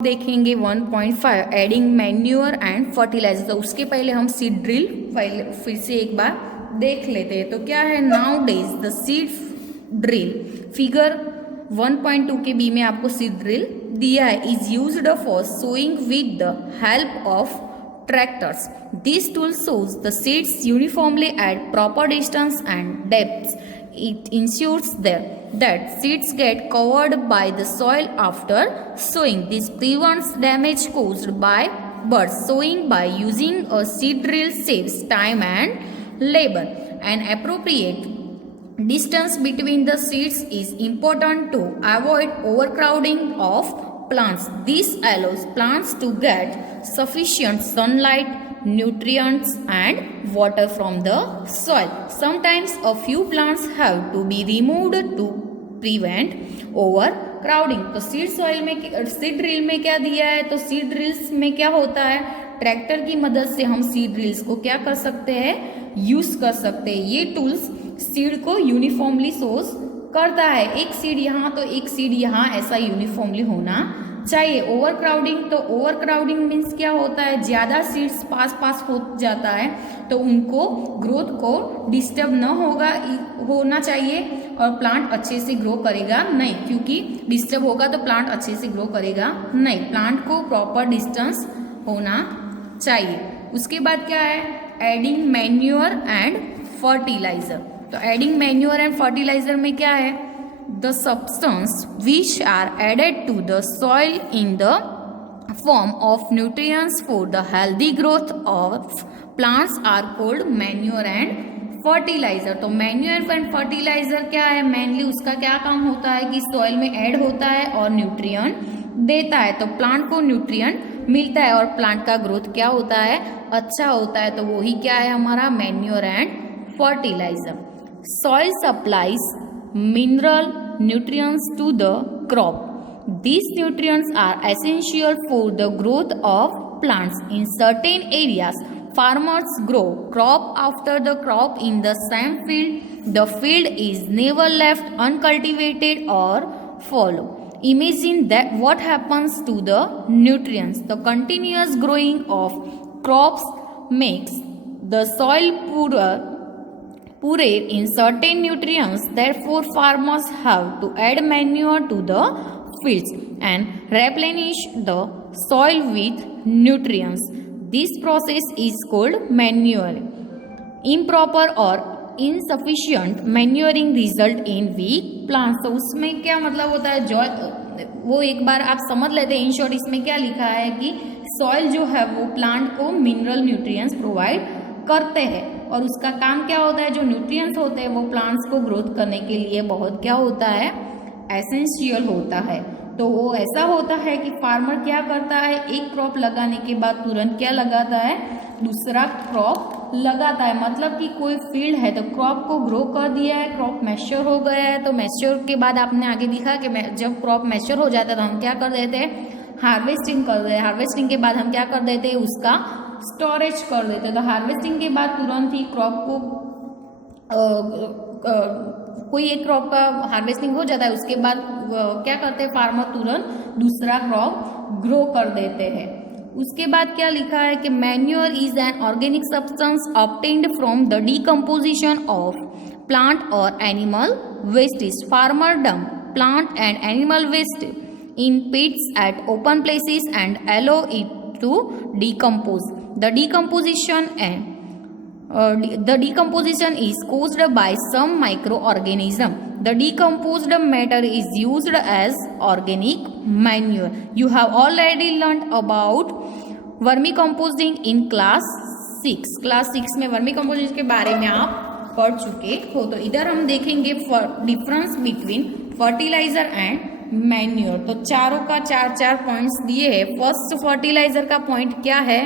देखेंगे 1.5 adding manure and fertiliser. तो उसके पहले हम सीड ड्रिल फिर से एक बार देख लेते हैं। तो क्या है, nowadays the seed drill figure 1.2 के बी में आपको सीड ड्रिल दिया है, is used for sowing with the help of tractors. This tool sows the seeds uniformly at proper distance and depths. It ensures that seeds get covered by the soil after sowing. This prevents damage caused by birds. Sowing by using a seed drill saves time and labor. An appropriate distance between the seeds is important to avoid overcrowding of plants. This allows plants to get sufficient sunlight, nutrients and water from the soil. Sometimes a few plants have to be removed to prevent overcrowding. तो seed drill में क्या दिया है, तो seed drills में क्या होता है, ट्रैक्टर की मदद से हम सीड ड्रिल्स को क्या कर सकते हैं, यूज कर सकते हैं। ये टूल्स सीड को यूनिफॉर्मली सोर्स करता है, एक सीड यहाँ तो एक सीड यहाँ, ऐसा यूनिफॉर्मली होना चाहिए। ओवरक्राउडिंग, तो ओवरक्राउडिंग मीन्स क्या होता है, ज्यादा सीड्स पास हो जाता है तो उनको ग्रोथ को डिस्टर्ब न होना चाहिए और प्लांट अच्छे से ग्रो करेगा नहीं, क्योंकि डिस्टर्ब होगा तो प्लांट अच्छे से ग्रो करेगा नहीं। प्लांट को प्रॉपर डिस्टेंस होना चाहिए। उसके बाद क्या है, एडिंग मैन्योर एंड फर्टिलाइजर। तो एडिंग मैन्योर एंड फर्टिलाइजर में क्या है, the substance which are added to the soil in the form of nutrients for the healthy growth of plants are called manure and fertilizer। तो manure and fertiliser क्या है, mainly उसका क्या काम होता है कि सॉइल में ऐड होता है और न्यूट्रिएंट देता है, तो प्लांट को न्यूट्रिएंट मिलता है और प्लांट का ग्रोथ क्या होता है, अच्छा होता है। तो वही क्या है हमारा manure and fertiliser. Soil supplies mineral nutrients to the crop. These nutrients are essential for the growth of plants. In certain areas, farmers grow crop after the crop in the same field. The field is never left uncultivated or fallow. Imagine that what happens to the nutrients. The continuous growing of crops makes the soil poorer in certain nutrients. Therefore, farmers have to add manure to the fields and replenish the soil with nutrients. This process is called manuring. Improper or insufficient manuring result in weak plants. तो उसमें क्या मतलब होता है, जो वो एक बार आप समझ लेते हैं। इन शॉर्ट इसमें क्या लिखा है कि सॉइल जो है वो प्लांट को मिनरल न्यूट्रिएंट्स प्रोवाइड करते हैं और उसका काम क्या होता है, जो न्यूट्रिएंट्स होते हैं वो प्लांट्स को ग्रोथ करने के लिए बहुत क्या होता है, एसेंशियल होता है। तो वो ऐसा होता है कि फार्मर क्या करता है, एक क्रॉप लगाने के बाद तुरंत क्या लगाता है, दूसरा क्रॉप लगाता है। मतलब कि कोई फील्ड है तो क्रॉप को ग्रो कर दिया है, क्रॉप मैच्योर हो गया है, तो मैच्योर के बाद आपने आगे दिखा कि जब क्रॉप मैच्योर हो जाता है तो हम क्या कर देते हैं, हार्वेस्टिंग कर देते हैं। हार्वेस्टिंग के बाद हम क्या कर देते हैं, उसका स्टोरेज कर देते हैं। तो हार्वेस्टिंग के बाद तुरंत ही क्रॉप को कोई एक क्रॉप का हार्वेस्टिंग हो जाता है, उसके बाद क्या करते हैं फार्मर, तुरंत दूसरा क्रॉप ग्रो कर देते हैं। उसके बाद क्या लिखा है कि manure is an organic substance obtained from the decomposition of plant और animal wastage. Farmer dump plant and animal waste in pits at open places and allow it to decompose. The decomposition is caused by some microorganism. The decomposed matter is used as organic manure. You have already learned about vermicomposting in class 6. Class 6 में vermicomposting के बारे में आप पढ़ चुके हो। तो इधर हम देखेंगे difference between fertiliser and manure. तो चारों का चार पॉइंट्स दिए हैं। फर्स्ट फर्टिलाइजर का पॉइंट क्या है,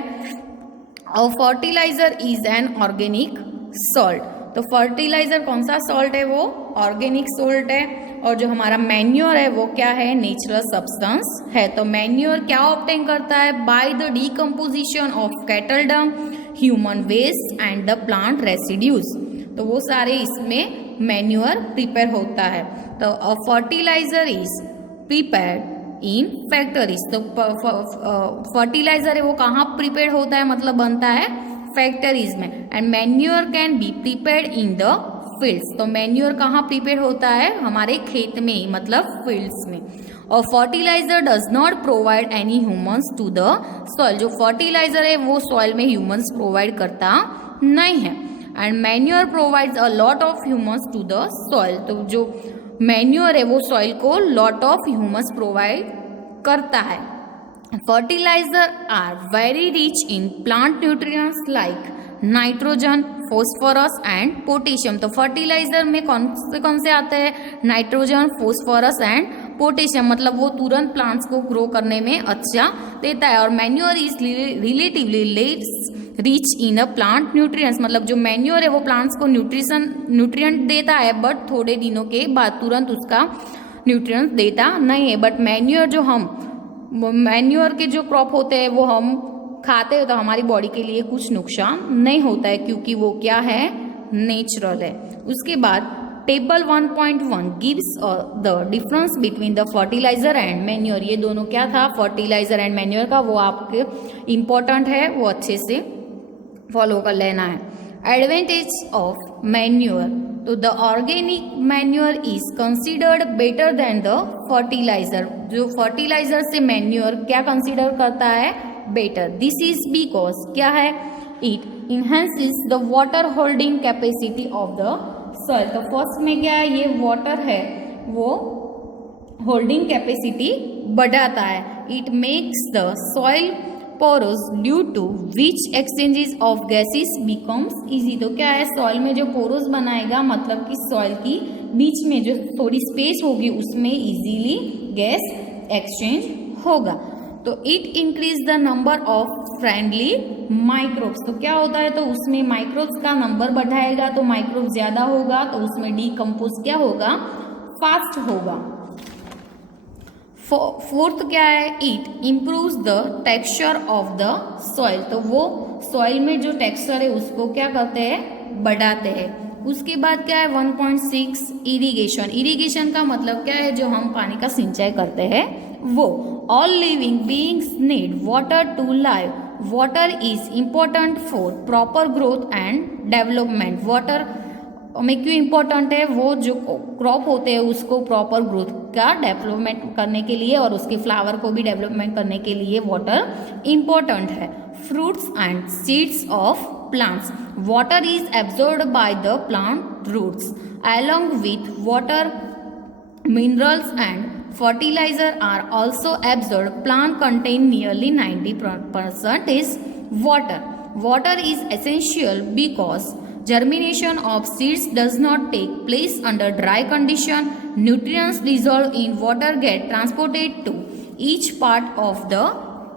और fertiliser is an organic salt. तो फर्टिलाइजर कौन सा सॉल्ट है, वो ऑर्गेनिक सॉल्ट है, और जो हमारा मैन्योर है वो क्या है, नेचुरल सब्सटेंस है। तो मैन्योर क्या ऑब्टेन करता है, by the decomposition of cattle dung, human waste and the plant residues. तो वो सारे इसमें मैन्योर प्रिपेयर होता है। तो fertiliser is prepared in factories. तो फर्टिलाइजर है वो कहाँ प्रिपेयर होता है, मतलब बनता है फैक्ट्रीज में। And manure can be prepared in the fields. तो मैन्योर कहाँ प्रिपेयर होता है, हमारे खेत में, मतलब फील्ड्स में। और fertiliser does not provide any humans to the soil. जो फर्टिलाइजर है वो सॉइल में ह्यूमन्स प्रोवाइड करता नहीं है। And manure provides a lot of humans to the soil. तो जो मैन्योर है वो सॉइल को लॉट ऑफ ह्यूमन्स प्रोवाइड करता है। Fertiliser are very rich in plant nutrients like nitrogen, phosphorus and potassium. तो फर्टिलाइजर में कौन से आते हैं, नाइट्रोजन, फॉस्फोरस एंड पोटेशियम, मतलब वो तुरंत प्लांट्स को ग्रो करने में अच्छा देता है। और manure is relatively less rich in a plant nutrients, मतलब जो मैन्योर है वो प्लांट्स को न्यूट्रिएंट देता है, बट थोड़े दिनों के बाद तुरंत उसका न्यूट्रिएंट्स देता नहीं है। बट मैन्योर जो हम मैन्योर के जो क्रॉप होते हैं वो हम खाते हैं तो हमारी बॉडी के लिए कुछ नुकसान नहीं होता है, क्योंकि वो क्या है, नेचुरल है। उसके बाद table 1.1 gives the difference between the fertiliser and manure. ये दोनों क्या था, फर्टिलाइजर एंड मैन्योर का, वो आपके इम्पोर्टेंट है, वो अच्छे से फॉलो कर लेना है। एडवांटेज ऑफ मैन्योर, तो the organic manure is considered better than the fertiliser. जो फर्टिलाइजर से मैन्योर क्या कंसिडर करता है, बेटर। दिस इज बिकॉज क्या है, it enhances the water holding capacity of the soil. तो फर्स्ट में क्या है, ये वाटर है वो होल्डिंग कैपेसिटी बढ़ाता है। It makes the soil porous due to which exchanges of gases becomes easy. तो क्या है, सॉइल में जो पोरस बनाएगा, मतलब कि सॉइल की बीच में जो थोड़ी स्पेस होगी उसमें इजीली गैस एक्सचेंज होगा। तो it increase the number of friendly microbes. तो क्या होता है, तो उसमें माइक्रोब्स का नंबर बढ़ाएगा, तो माइक्रोब ज्यादा होगा तो उसमें डीकम्पोज क्या होगा, फास्ट होगा। फोर्थ क्या है, it improves the texture of the soil. तो वो सॉइल में जो टेक्सचर है उसको क्या करते हैं, बढ़ाते हैं। उसके बाद क्या है 1.6 इरिगेशन। इरिगेशन का मतलब क्या है, जो हम पानी का सिंचाई करते हैं वो। All living beings need water to live. Water is important for proper growth and development. Water में क्यों इम्पोर्टेंट है, वो जो क्रॉप होते हैं उसको प्रॉपर ग्रोथ का डेवलपमेंट करने के लिए और उसके फ्लावर को भी डेवलपमेंट करने के लिए वाटर इम्पोर्टेंट है। Fruits and seeds of plants. Water is absorbed by the plant roots. Along with water, minerals and fertilizer are also absorbed. Plant contain nearly 90% is water. Water is essential because germination of seeds does not take place under dry condition. Nutrients dissolved in water get transported to each part of the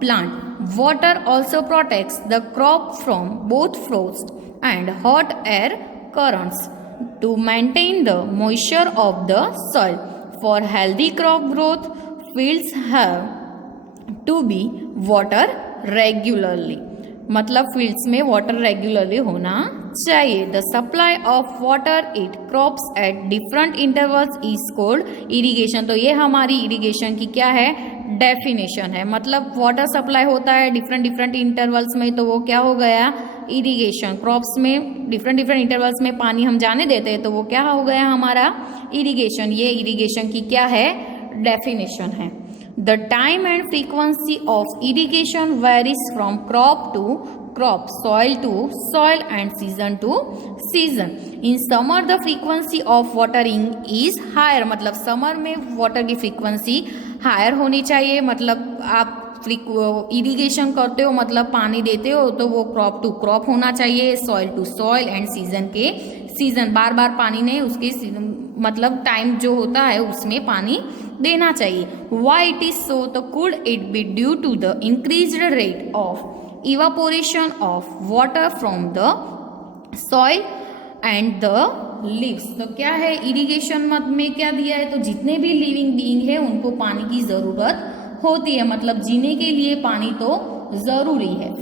plant. Water also protects the crop from both frost and hot air currents to maintain the moisture of the soil. For healthy crop growth, fields have to be water regularly. मतलब fields में water regularly होना चाहिए। The supply of water it crops at different intervals is called irrigation. तो ये हमारी irrigation की क्या है, डेफिनेशन है। मतलब वाटर सप्लाई होता है डिफरेंट इंटरवल्स में, तो वो क्या हो गया, इरिगेशन। क्रॉप्स में डिफरेंट इंटरवल्स में पानी हम जाने देते हैं तो वो क्या हो गया हमारा, इरिगेशन। ये इरिगेशन की क्या है, डेफिनेशन है। The time and frequency of irrigation varies from crop to crop, soil to soil and season to season. In summer the frequency of watering is higher. मतलब समर में वाटर की frequency higher होनी चाहिए। मतलब आप irrigation करते हो मतलब पानी देते हो तो वो क्रॉप टू क्रॉप होना चाहिए, soil to soil and season के सीजन। बार बार पानी नहीं, उसके मतलब टाइम जो होता है उसमें पानी देना चाहिए। वाई इट इज सो, तो could it be due to the increased rate of evaporation of water from the soil and the leaves. तो क्या है, इरिगेशन मत में क्या दिया है, तो जितने भी लिविंग बीइंग है उनको पानी की जरूरत होती है। मतलब जीने के लिए पानी तो जरूरी है।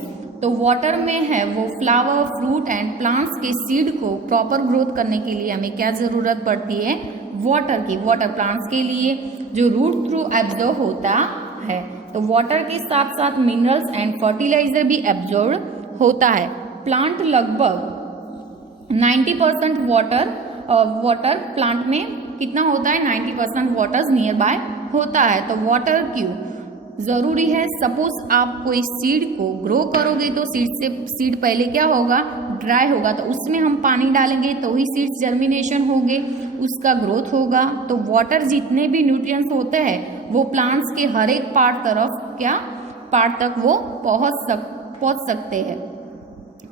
तो वाटर में है वो फ्लावर, फ्रूट एंड प्लांट्स के सीड को प्रॉपर ग्रोथ करने के लिए हमें क्या जरूरत पड़ती है, वाटर की। वाटर प्लांट्स के लिए जो रूट थ्रू एब्जॉर्ब होता है। तो वाटर के साथ साथ मिनरल्स एंड फर्टिलाइजर भी एब्जॉर्ब होता है। प्लांट लगभग 90% वाटर प्लांट में कितना होता है, 90% वाटर नियर बाय होता है। तो वाटर क्यों जरूरी है? सपोज आप कोई सीड को ग्रो करोगे तो सीड पहले क्या होगा, ड्राई होगा, तो उसमें हम पानी डालेंगे तो ही सीड्स जर्मिनेशन होंगे, उसका ग्रोथ होगा। तो वाटर जितने भी न्यूट्रिएंट्स होते हैं वो प्लांट्स के हर एक पार्ट तक वो पहुंच सकते हैं।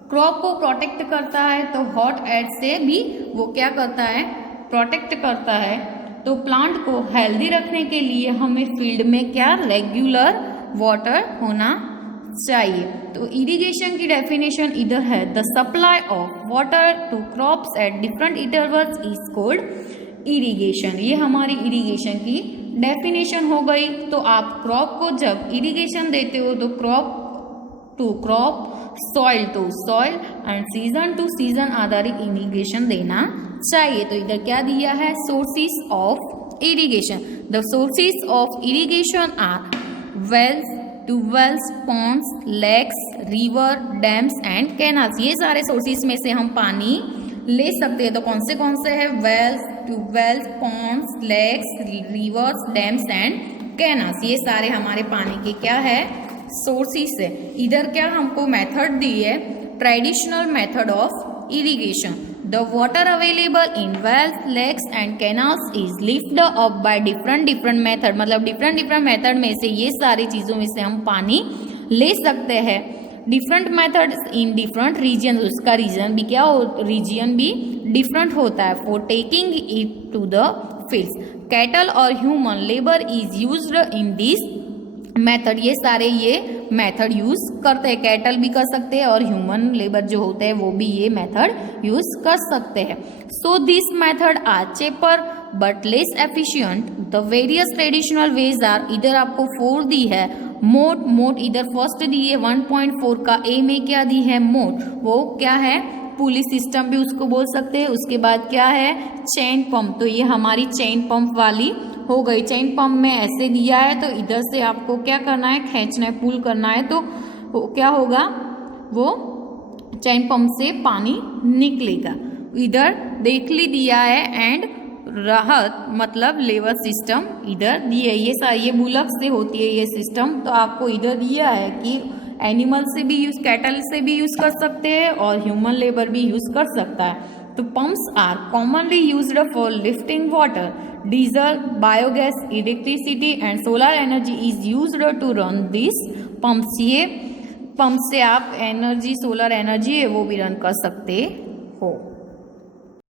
क्रॉप को प्रोटेक्ट करता है, तो हॉट एयर से भी वो क्या करता है, प्रोटेक्ट करता है। तो प्लांट को हेल्दी रखने के लिए हमें फील्ड में क्या, रेगुलर वाटर होना चाहिए। तो इरिगेशन की डेफिनेशन इधर है, the supply of water to crops at different intervals is called irrigation. ये हमारी इरिगेशन की डेफिनेशन हो गई। तो आप क्रॉप को जब इरिगेशन देते हो तो crop to crop, soil to soil and season to season आधारित इरिगेशन देना चाहिए। तो इधर क्या दिया है, sources of irrigation. The sources of irrigation are wells, tubewells, ponds, lakes, river, dams and canals. ये सारे सोर्सेस में से हम पानी ले सकते हैं। तो कौन से हैं, wells, tubewells, ponds, lakes, rivers, dams and canals. ये सारे हमारे पानी के क्या है, सोर्सेस है। इधर क्या हमको मेथड दी है, traditional method of irrigation. The water available in wells, lakes and canals is lift up by different method. मतलब डिफरेंट मेथड में से ये सारी चीजों में से हम पानी ले सकते हैं। Different methods in different region, उसका रीजन भी रीजन भी डिफरेंट होता है। For taking it to the fields, cattle और human labour is used in this method. ये सारे ये मेथड यूज करते हैं, कैटल भी कर सकते हैं और ह्यूमन लेबर जो होते हैं वो भी ये मेथड यूज कर सकते हैं। So this method are cheaper but less efficient. The various traditional ways are, इधर आपको 4 दी है, मोट इधर फर्स्ट दी है 1.4 का, ए में क्या दी है, मोट, वो क्या है, पुली सिस्टम भी उसको बोल सकते हैं। उसके बाद क्या है, चेन पंप। तो ये हमारी चेन पंप वाली हो गई। चेन पंप में ऐसे दिया है तो इधर से आपको क्या करना है, खींचना है, पुल करना है, तो क्या होगा, वो चेन पंप से पानी निकलेगा। इधर देखली दिया है एंड राहत मतलब लेवर सिस्टम इधर दिए। ये बुलक से होती है ये सिस्टम। तो आपको इधर दिया है कि एनिमल से भी यूज, कैटल से भी यूज कर सकते हैं और ह्यूमन लेबर भी यूज कर सकता है। तो pumps are commonly used for lifting water. Diesel, biogas, electricity and solar energy is used to run this pumps. ये पंप से आप एनर्जी, सोलर एनर्जी है वो भी रन कर सकते हो।